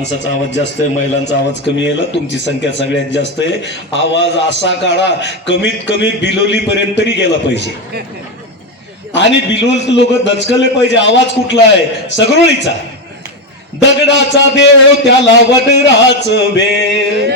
माणसाचा आवाज जास्त आहे, महिलांचा आवाज कमी यायला, तुमची संख्या सगळ्यात जास्त आहे. आवाज असा काढा कमीत कमी बिलोली पर्यंत तरी गेला पाहिजे, आणि बिलोली लोक दचकले पाहिजे. आवाज कुठला आहे? सगरोळीचा. दगडाचा देव त्याला वडराच बेल,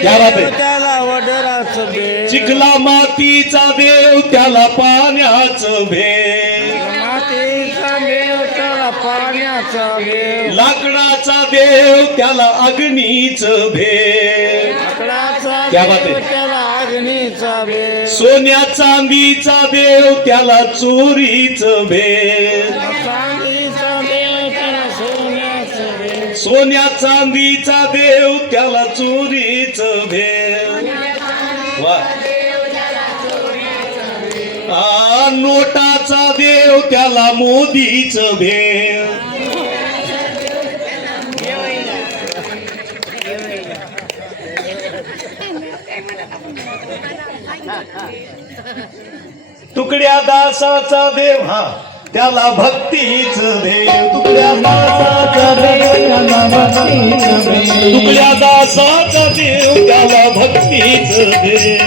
त्याला वडराच बेल, चिखला मातीचा देव त्याला पाण्याच भेल, मातीचा देव त्याला पाण्याचा बेल, लाकडाचा देव त्याला अग्नीच भेल, लाकडाचा क्या बात देव आहे. त्याला अग्नीचा बेल, सोन्या चांदीचा देव त्याला चोरीच भेल, चांदीचा देव त्याला सोन्याचा बेल, सोन्या चांदीचा देव त्याला चोरीच भेल. वा. नोटाचा देव त्याला मोदीच भेल, तुकड्या दासाचा देव हा त्याला भक्तीच देव, तुकड्या दासाचा देव त्याला भक्तीच देव, तुकड्या दासाचा देव त्याला भक्तीच देव.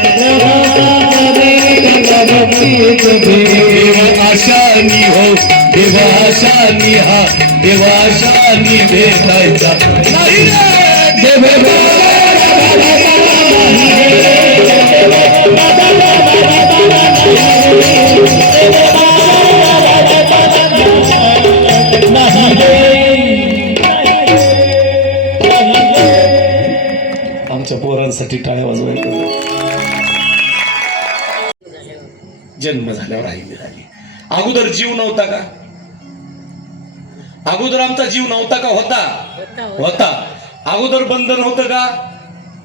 आशानी हो देवाशानी, हा देवाशानी भेटायचा नाही रे देव. आमच्या पोरांसाठी टाळ्या वाजवायचं. जन्म झाल्यावर आई मिळाली. अगोदर जीव नव्हता का? अगोदर आमचा जीव नव्हता का? होता. अगोदर बंधन होतं का?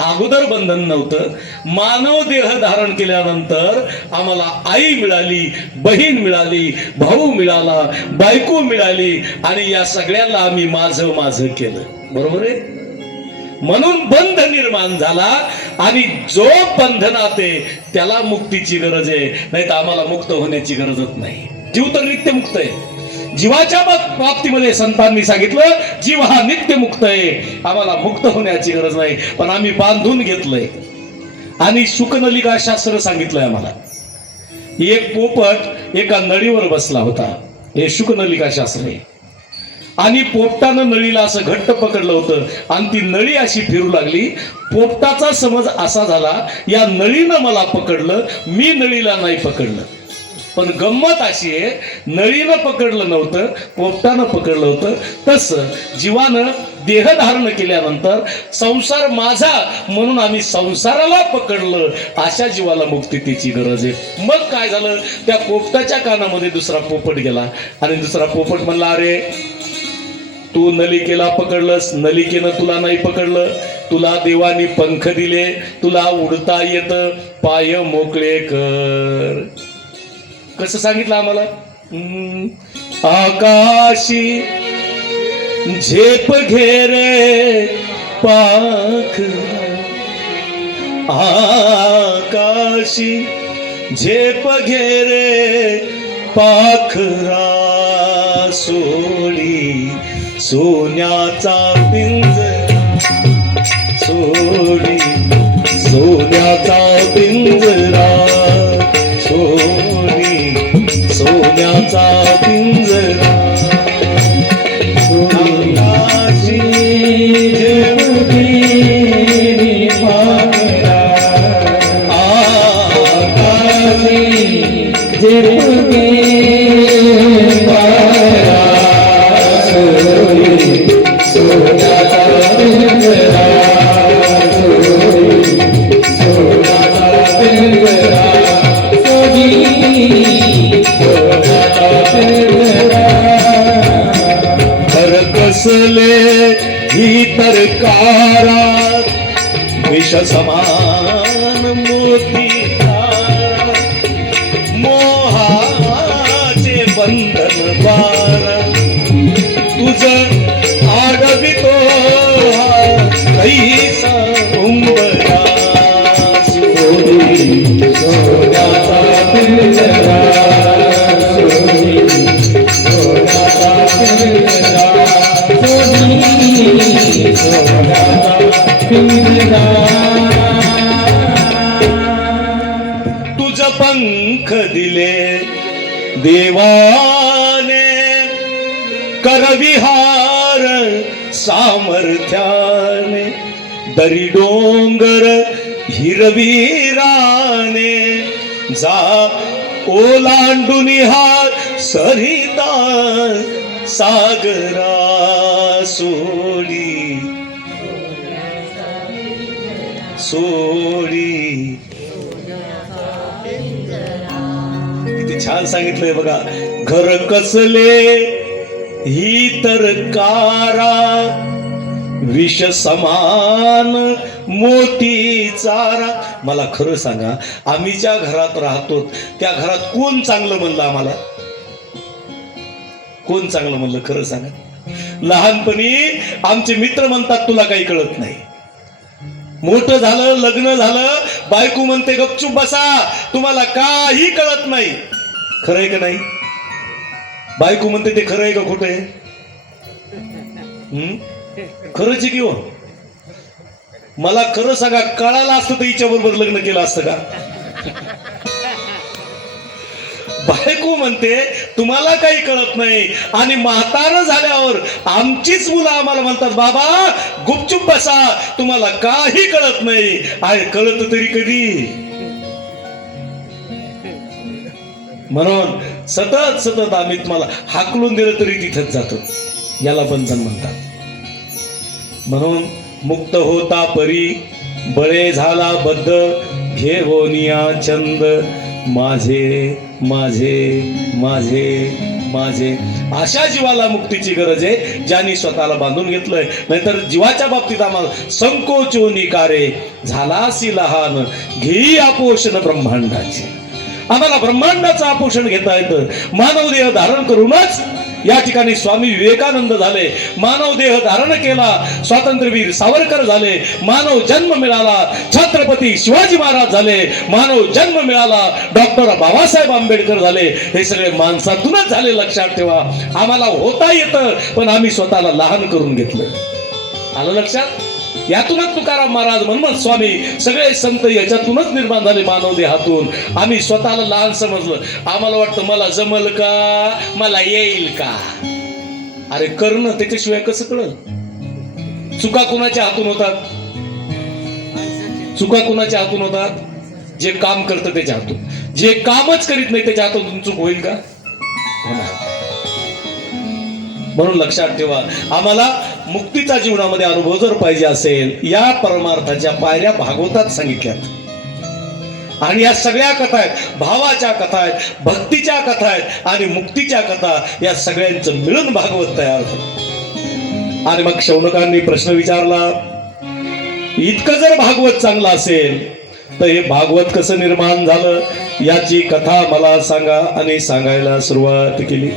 अगोदर बंधन नव्हतं. मानव देह धारण केल्यानंतर आम्हाला आई मिळाली, बहीण मिळाली, भाऊ मिळाला, बायको मिळाली, आणि या सगळ्याला आम्ही माझं माझं केलं. बरोबर आहे? म्हणून बंध निर्माण झाला, आणि जो बंधनात आहे त्याला मुक्तीची गरज आहे, नाही तर आम्हाला मुक्त होण्याची गरजच नाही. जीव तर नित्य मुक्त आहे. जीवाच्या बाबतीमध्ये संतांनी सांगितलं जीव हा नित्य मुक्त आहे, आम्हाला मुक्त होण्याची गरज नाही, पण आम्ही बांधून घेतलंय. आणि शुकनलिका शास्त्र सांगितलंय आम्हाला. एक पोपट एका नळीवर बसला होता, हे शुकनलिका शास्त्र आहे. आणि पोपटानं नळीला असं घट्ट पकडलं होतं, आणि ती नळी अशी फिरू लागली. पोपटाचा समज असा झाला, या नळीनं मला पकडलं, मी नळीला नाही पकडलं. पण गंमत अशी आहे, नळीनं पकडलं नव्हतं, पोपटानं पकडलं होतं. तसं जीवानं देह धारण केल्यानंतर संसार माझा म्हणून आम्ही संसाराला पकडलं, अशा जीवाला मुक्तीची गरज आहे. मग काय झालं? त्या पोपटाच्या कानामध्ये दुसरा पोपट गेला, आणि दुसरा पोपट म्हणला, अरे तू नलिकेला पकडलंस, नलिकेनं तुला नाही पकडलं, तुला देवानी पंख दिले, तुला उडता येतं, पाय मोकळे कर. कसं सांगितलं आम्हाला? आकाशी झेप घेरे पाखरा, आकाशी झेप घेरे पाखरा, सोडी सोन्याचा पिंजरा, सोडी सोन्याचा पिंजरा, सोडी सोन्याचा पिंजरा. आकाशी झेप घेरे पाखरा, आकाशी झेप घेरे पाखरा, सोडी सोन्याचा पिंजरा, सोडी सोन्याचा पिंजरा, कसले ही तरकारा, विष समान मोती तारा, मोहाचे बंधन बारा, तुझ आडवितो कैसा उंबरा, सोडी सोन्याचा पिंजरा, सोडी सोन्याचा पिंजरा, सोडी पंख दिले देवाने, करविहार सामर्थ्याने, दरी डोंगर हिरवीराने, जा ओलांडून हा सरिता सागरा सोडी सोडी. किती छान सांगितलंय बघा. घर कसले ही तर कारा, विष समान मोती चारा. मला खरं सांगा, आम्ही ज्या घरात राहतो त्या घरात कोण चांगलं म्हणलं आम्हाला? कोण चांगलं म्हणलं खरं सांगा? लहानपणी आमचे मित्र म्हणतात तुला काही कळत नाही. मोठं झालं, लग्न झालं, बायको म्हणते गपचूप बसा, तुम्हाला काही कळत नाही. खरं आहे का नाही? बायको म्हणते ते खरं आहे का खोटं आहे? खरंच आहे की हो? मला खरं सांगा, कळालं असतं तर हिच्या बरोबर लग्न केलं असतं का? बायको म्हणते तुम्हाला काही कळत नाही, आणि म्हातारं झाल्यावर आमचीच मुलं आम्हाला म्हणतात बाबा गुपचूप बसा, तुम्हाला काही कळत नाही. आणि कळत तरी कधी? म्हणून सतत सतत आम्ही तुम्हाला हाकलून दिलं तरी तिथंच जातो. याला बंधन म्हणतात. म्हणून मुक्त होता परी, बळे झाला बद्ध, घेवोनिया छंद, माझे माझे माझे माझे. अशा जीवाला मुक्तीची गरज आहे ज्यांनी स्वतःला बांधून घेतलंय. नाहीतर जीवाच्या बाबतीत आम्हाला संकोचोनी कारे, झालासी लहान, घेई आपोषण ब्रह्मांडाचे. आम्हाला ब्रह्मांडाचं आपोषण घेता येतं. मानव देह धारण करूनच या ठिकाणी स्वामी विवेकानंद झाले. मानव देह धारण केला, स्वातंत्र्यवीर सावरकर झाले. मानव जन्म मिळाला, छत्रपती शिवाजी महाराज झाले. मानव जन्म मिळाला, डॉक्टर बाबासाहेब आंबेडकर झाले. हे सगळे माणसातूनच झाले. लक्षात ठेवा. आम्हाला होता येतं, पण आम्ही स्वतःला लहान करून घेतलं. आलं लक्षात? यातूनच तुकाराम महाराज म्हणून स्वामी सगळे संत याच्यातूनच निर्माण झाले, मानव देहातून. आम्ही स्वतःला लहान समजलं. आम्हाला वाटतं मला जमल का, मला येईल का. अरे करणं त्याच्याशिवाय कसं कळल? चुका कुणाच्या हातून होतात? चुका कुणाच्या हातून होतात? जे काम करतं त्याच्या हातून. जे कामच करीत नाही त्याच्या हातून चूक होईल का? होणार. म्हणून लक्षात ठेवा, आम्हाला मुक्तीचा जीवनामध्ये अनुभव जर पाहिजे असेल, या परमार्थाच्या पायऱ्या भागवतात सांगितल्यात. आणि या सगळ्या कथा आहेत, भावाच्या कथा आहेत, भक्तीच्या कथा आहेत आणि मुक्तीच्या कथा, या सगळ्यांचं मिळून भागवत तयार होतं. आणि मग शौनकांनी प्रश्न विचारला, इतकं जर भागवत चांगलं असेल तर हे भागवत कसं निर्माण झालं, याची कथा मला सांगा. आणि सांगायला सुरुवात केली.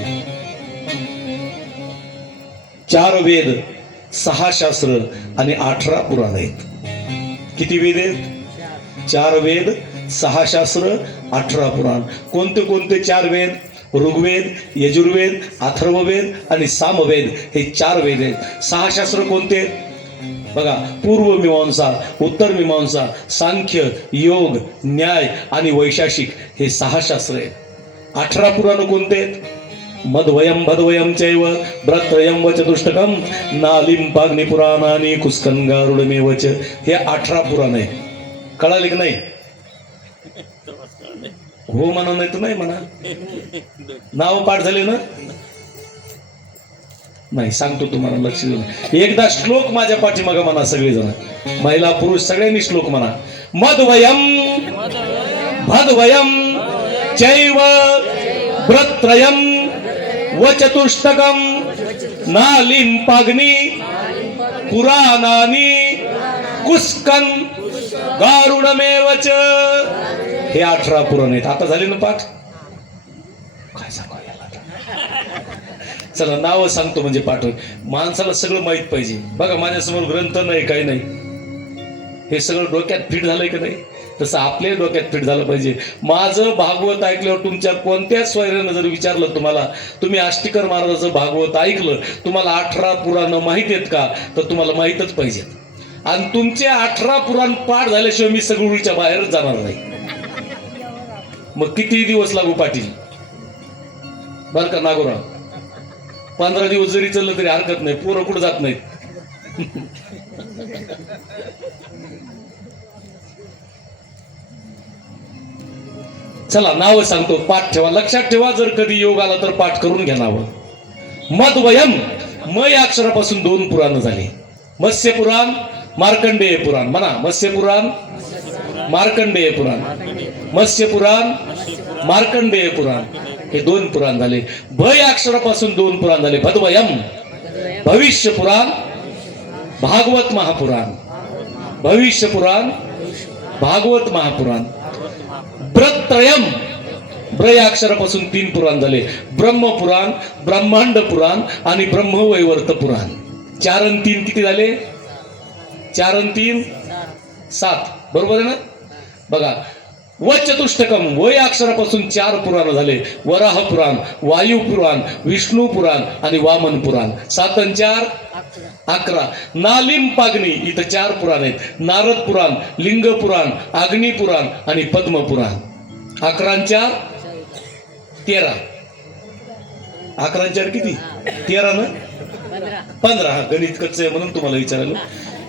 4 वेद, 6 शास्त्र आणि 18 पुराण आहेत. किती वेद आहेत? 4 वेद, 6 शास्त्र, 18 पुराण. कोणते कोणते 4 वेद? ऋग्वेद, यजुर्वेद, अथर्ववेद आणि सामवेद, हे 4 वेद आहेत. 6 शास्त्र कोणते? बघा, पूर्व मीमांसा, उत्तर मीमांसा, सांख्य, योग, न्याय आणि वैशाखिक, हे 6 शास्त्र आहेत. 18 पुराण कोणते आहेत? मध्वयम भद्वयम चैव व्रत्रयम व चतुष्टकम नालिम पाग्नि पुराणानी कुस्कंगारुडमेवच, हे 18 पुराण आहे. कळाले की नाही? हो म्हणा, नाही तर नाही म्हणा. नाव पाठ झाले ना? नाही, सांगतो तुम्हाला, लक्ष देऊन एकदा श्लोक माझ्या पाठीमागे म्हणा सगळेजण, महिला पुरुष सगळ्यांनी श्लोक म्हणा. मध्वयम भद्वयम चैव व्रत्रयम व चतुष्टकम नालिम पाग्नि पुराणानी कुस्कन गारुडमेवच, हे 18 पुराण आहेत. आता झाले ना पाठ? काय सांगा याला? चला नाव सांगतो म्हणजे पाठ होईल. माणसाला सगळं माहित पाहिजे. बघा, माझ्यासमोर ग्रंथ नाही, काही नाही, हे सगळं डोक्यात फिट झालंय की नाही? तसं आपल्या डोक्यात फिट झालं पाहिजे. माझं भागवत ऐकल्यावर तुमच्या कोणत्याच स्वैरानं जर विचारलं तुम्हाला, तुम्ही आष्टीकर महाराजाचं भागवत ऐकलं, तुम्हाला 18 पुराण माहित आहेत का, तर तुम्हाला माहीतच पाहिजे. आणि तुमचे 18 पुराण पाठ झाल्याशिवाय मी सगळीच्या बाहेरच जाणार नाही. मग किती दिवस लागू पाटील? बर का नागोराव, 15 दिवस जरी चाललं तरी हरकत नाही, पोरं कुठं जात नाहीत. चला नाव सांगतो, पाठ ठेवा, लक्षात ठेवा. जर कधी योग आला तर पाठ करून घ्या नावं. मध्वयम, म या अक्षरापासून 2 पुराण झाले. मत्स्य पुराण, मार्कंडेय पुराण. म्हणा मत्स्य पुराण, मार्कंडेय पुराण. मत्स्य पुराण, मार्कंडेय पुराण, हे 2 पुराण झाले. भ या अक्षरापासून 2 पुराण झाले. भद्वयम, भविष्य पुराण, भागवत महापुराण. भविष्य पुराण, भागवत महापुराण. ब्रत्रयम, ब्र या अक्षरापासून 3 पुराण झाले. ब्रह्मपुराण, ब्रह्मांड पुराण आणि ब्रह्मवैवर्त पुराण. 4 आणि 3 किती झाले? 4 आणि 3 7, बरोबर आहे ना? बघा, व चतुष्टकम, व या अक्षरापासून 4 पुराण झाले. वराह पुराण, वायू पुराण, विष्णू पुराण आणि वामन पुराण. 7 आणि 4 11. नालिम पागणी, इथं 4 पुराण आहेत. नारद पुराण, लिंग पुराण, अग्नी पुराण आणि पद्म पुराण. 11 आणि 4 13. 11 आणि 4 किती? 13 ना? 15. हा, गणित कच्च आहे म्हणून तुम्हाला विचारायला.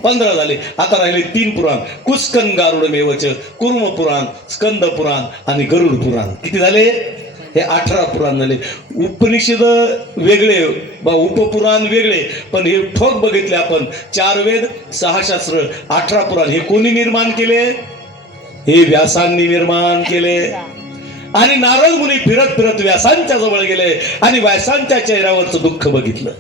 15 झाले. आता राहिले 3 पुराण. कुस्कन गारुड मेवच, कुर्म पुराण, स्कंद पुराण आणि गरुड पुराण. किती झाले? हे 18 पुराण झाले. उपनिषद वेगळे, उपपुराण वेगळे, पण हे ठोक बघितले आपण. 4 वेद, 6 शास्त्र, 18 पुराण. हे कोणी निर्माण केले? हे व्यासांनी निर्माण केले. आणि नारद मुनी फिरत फिरत व्यासांच्या जवळ गेले आणि व्यासांच्या चेहऱ्यावरचं दुःख बघितलं.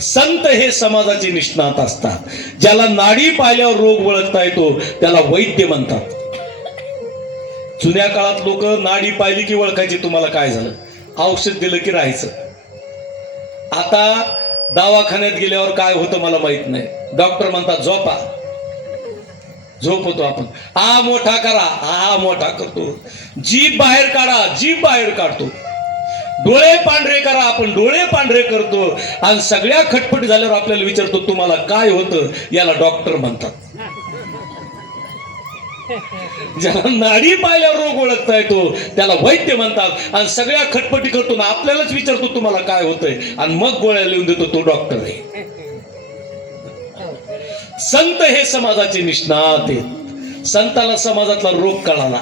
संत हे समाजाचे निष्णात असतात. ज्याला नाडी पाहिल्यावर रोग ओळखता येतो त्याला वैद्य म्हणतात. जुन्या काळात लोक नाडी पाहिली की ओळखायची तुम्हाला काय झालं, औषध दिलं की राहायचं. आता दवाखान्यात गेल्यावर काय होतं मला माहित नाही. डॉक्टर म्हणतात झोपा, झोपतो आपण. हा मोठा करा, हा मोठा करतो. जीभ बाहेर काढा, जीभ बाहेर काढतो. डोळे पांढरे करा, आपण डोळे पांढरे करतो. आणि सगळ्या खटपटी झाल्यावर आपल्याला विचारतो तुम्हाला काय होतं, याला डॉक्टर म्हणतात. ज्याला नाडी पाहिल्यावर रोग ओळखता येतो त्याला वैद्य म्हणतात. आणि सगळ्या खटपटी करतो ना, आपल्यालाच विचारतो तुम्हाला काय होतंय आणि मग गोळ्या लिहून देतो, तो डॉक्टर आहे. संत हे समाजाचे निष्णात आहेत. संताला समाजातला रोग कळाला.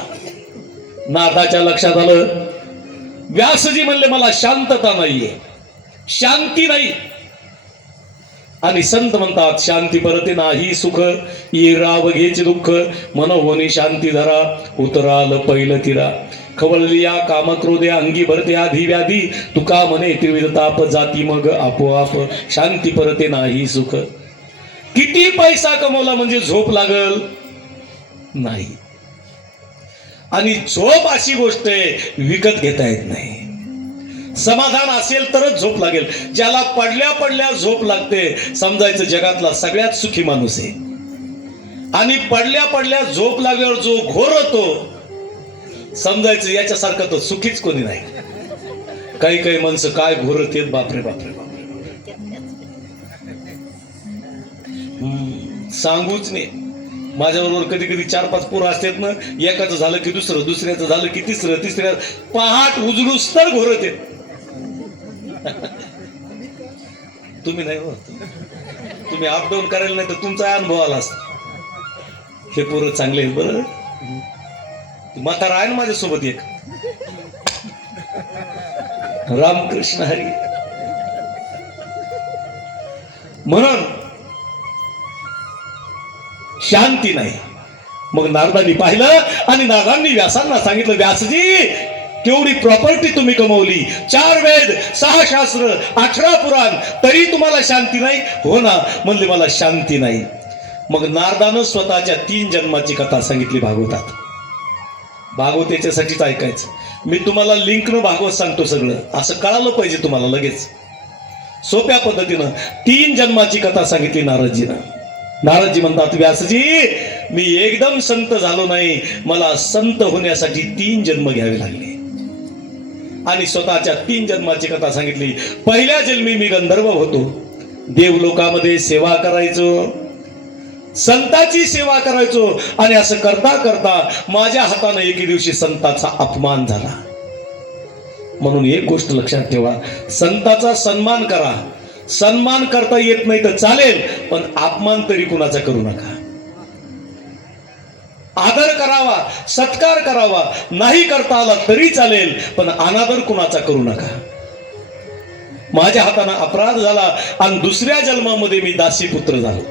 नाथाच्या लक्षात आलं. व्यासजी म्हणले मला शांतता नाहीये, शांती नाही. आणि संत म्हणतात शांती परते नाही सुख, ये राव घेचे दुःख, मन होणे शांती धरा, उतराल पहिलं तिरा. खवळली या कामक्रोधे अंगी भरते आधी व्याधी, तुका म्हणे त्रिविध ताप जाती मग आपोआप, शांती परते नाही सुख. किती पैसा कमवला म्हणजे झोप लागल नाही. आणि झोप अशी गोष्ट आहे विकत घेता येत नाही. समाधान असेल तरच झोप लागेल. ज्याला पडल्या पडल्या झोप लागते समजायचं जगातला सगळ्यात सुखी माणूस आहे. आणि पडल्या पडल्या झोप लागल्यावर जो घोरतो समजायचं याच्यासारखं तर सुखीच कोणी नाही. काही काही माणसं काय घोरत येत, बापरे बापरे बापरे, सांगूच नाही. माझ्याबरोबर कधी कधी 4-5 पोरं असतात ना, एकाचं झालं की दुसरं, दुसऱ्याचं झालं की तिसरं, तिसऱ्या पहाट उजळूस तर घोरत येत. तुम्ही नाही हो, तुम्ही अपडाऊन करायला नाही तर तुमचा अनुभव आला असता. हे पोरं चांगले आहेत बरं. म्हातारा आहे ना माझ्यासोबत एक, रामकृष्ण हरी. म्हणून शांती नाही. मग नारदांनी पाहिलं आणि नारदांनी व्यासांना सांगितलं, व्यासजी केवढी प्रॉपर्टी तुम्ही कमवली, 4 वेद, 6 शास्त्र, 18 पुराण, तरी तुम्हाला शांती नाही. हो ना, म्हणले मला शांती नाही. मग नारदानं स्वतःच्या 3 जन्माची कथा सांगितली भागवतात. भागवत याच्यासाठीच ऐकायचं. मी तुम्हाला लिंकनं भागवत सांगतो सगळं, असं कळालं पाहिजे तुम्हाला लगेच. सोप्या पद्धतीनं 3 जन्माची कथा सांगितली नारदजीनं. नारदजी म्हणतात, व्यासजी मी एकदम संत झालो नाही, मला संत होण्यासाठी 3 जन्म घ्यावे लागले. आणि स्वतःच्या 3 जन्माची कथा सांगितली. पहिल्या जन्मी मी गंधर्व होतो, देवलोकामध्ये सेवा करायचो. संताची सेवा करायचो आणि असं करता करता माझ्या हाताने एके दिवशी संताचा अपमान झाला. म्हणून एक गोष्ट लक्षात ठेवा, संताचा सन्मान करा. सन्मान करता येत नाही तर चालेल, पण अपमान तरी कुणाचा करू नका. आदर करावा, सत्कार करावा, नाही करता आला तरी चालेल, पण अनादर कुणाचा करू नका. माझ्या हाताने अपराध झाला आणि दुसऱ्या जन्मामध्ये मी दासीपुत्र झालो.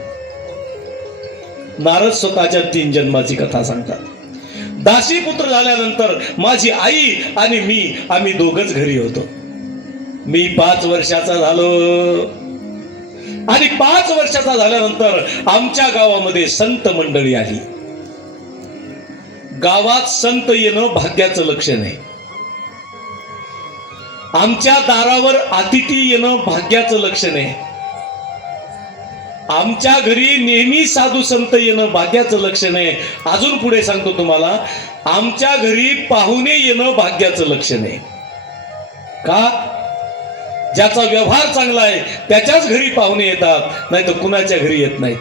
नारद स्वतःच्या 3 जन्माची कथा सांगतात. दासीपुत्र झाल्यानंतर माझी आई आणि मी आम्ही दोघच घरी होतो. मी 5 वर्षाचा झालो आणि 5 वर्षाचा झाल्यानंतर आमच्या गावामध्ये संत मंडळी आली. गावात संत येणं भाग्याचं लक्षण आहे. आमच्या दारावर अतिथी येणं भाग्याचं लक्षण आहे. आमच्या घरी नेहमी साधू संत येणं भाग्याचं लक्षण आहे. अजून पुढे सांगतो तुम्हाला, आमच्या घरी पाहुणे येणं भाग्याचं लक्षण आहे. का? ज्याचा व्यवहार चांगला आहे त्याच्याच घरी पाहुणे येतात, नाही तर कुणाच्या घरी येत नाही.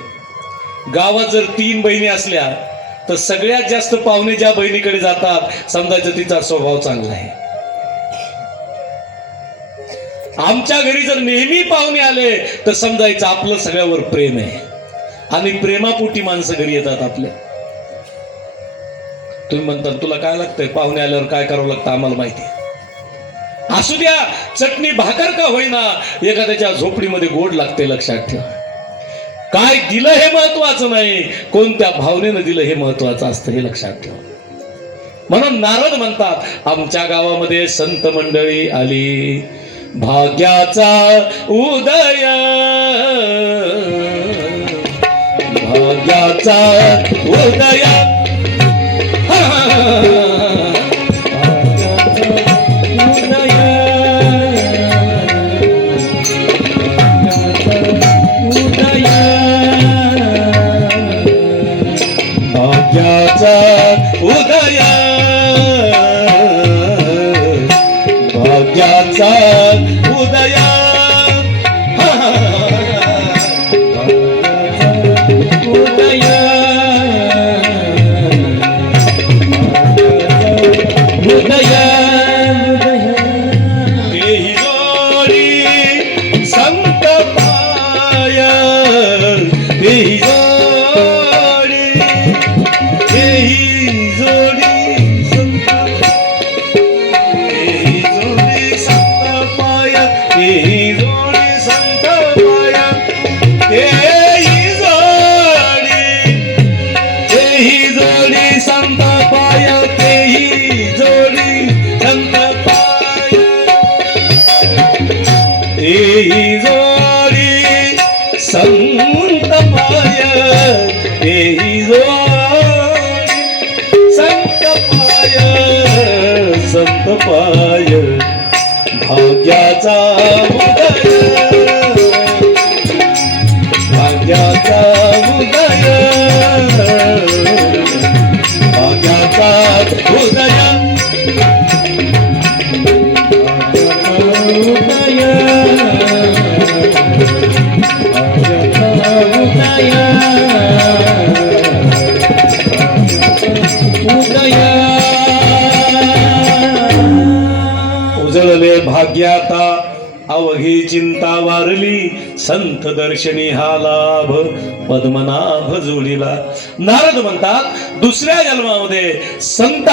गावात जर 3 बहिणी असल्या तर सगळ्यात जास्त पाहुणे ज्या बहिणीकडे जातात समजायचं तिचा स्वभाव चांगला आहे. आमच्या घरी जर नेहमी पाहुणे आले तर समजायचं आपलं सगळ्यावर प्रेम आहे. आणि प्रेमापोटी माणसं घरी येतात आपल्या. तुम्ही म्हणता तुला काय लागतंय, पाहुणे आल्यावर काय करावं लागतं आम्हाला माहिती आहे. असू द्या, चटणी भाकर का होईना एखाद्याच्या झोपडीमध्ये गोड लागते. लक्षात ठेवा, काय दिलं हे महत्वाचं नाही, कोणत्या भावनेनं दिलं हे महत्वाचं असतं, हे लक्षात ठेवा. म्हणून नारद म्हणतात, आमच्या गावामध्ये संत मंडळी आली, भाग्याचा उदय, भाग्याचा उदय, उदय, भाग्याचा उदय, उदय, उदय, देही जोडी संत पाय, देही जोडी, देही जोडी संत, देही जोडी संत पाय, देही जोडी संत पाय, देही जोडी, देही जोडी संत पाय, देही जोडी संत पाय, देही जोडी संत पाय, देही जोडी संत पाय, संत पाय, भाग्याचा उदय, भाग्याचा उदय, भाग्याचा उदय, उदय, उदय, उजळले भाग्याता अवघी चिंता वारली, संत दर्शनी हा लाभ पद्मनाभ जोडीला. नारद म्हणतात, दुसऱ्या जन्मामध्ये संत